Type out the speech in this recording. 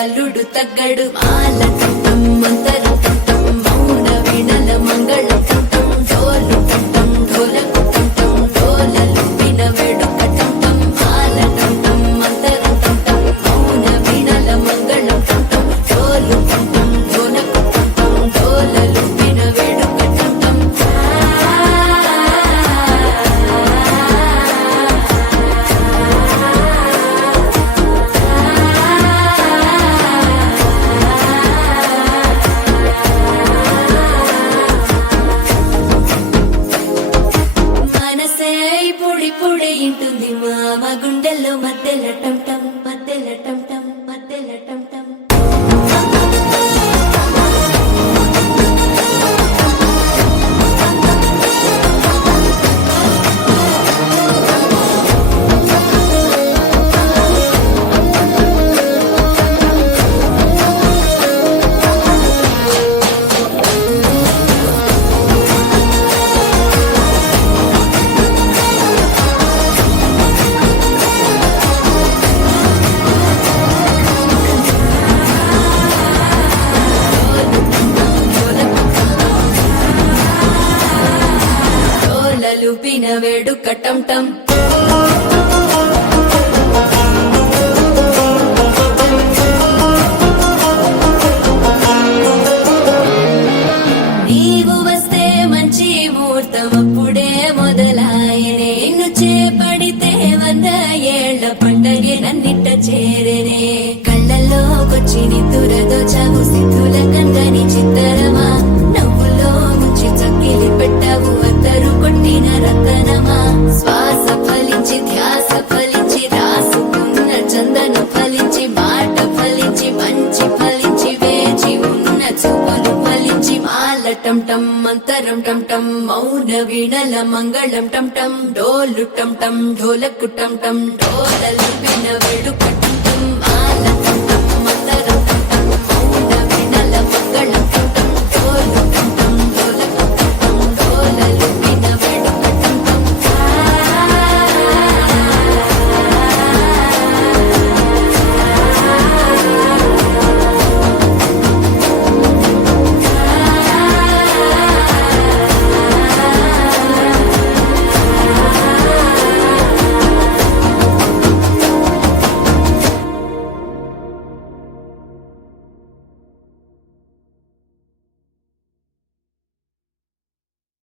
అల్లుడు తగ్గడు మాల కంఠం మంతరు కంఠం మౌన వీణల మంగళ కంఠం డోలు కంఠం ఢోలకు కంఠం డోలలు విన వేడుక కంఠం మాల కంఠం మంతరు కంఠం మౌన వీణల మంగళ కంఠం డోలు కంఠం ఢోలకు కంఠం డోలలు విన వేడుక కంఠం పొడి ఇంటుంది మామ గుండెల్లో మధ్యల టంటం మధ్యల టంటం మధ్యల టంటం లూపిన వేడుక టంటం నీవు వస్తే మంచి ముహూర్తం అప్పుడే మొదలాయనే నిన్ను చేపడితే 100 ఏళ్ల పండగే నన్నిట్ట చేరేనే కళ్ళల్లోకొచ్చి నిద్దురదోచావు సిద్ధుల కందని చిత్తరమా నవ్వులో ముంచి చక్కిలి పెట్టావు అందరూ కొట్టిన రతనమా శ్వాస ఫలించి ధ్యాస ఫలించి రాసుకున్న చందన ఫలించి మాట ఫలించి మంచి ఫలించి వేచి ఉన్న చూపులు ఫలించి మాల టంటం మంతరం టంటం మౌన వీణల మంగళం టంటం డోలు టంటం ఢోలకు టంటం డోలలు విన వేడుక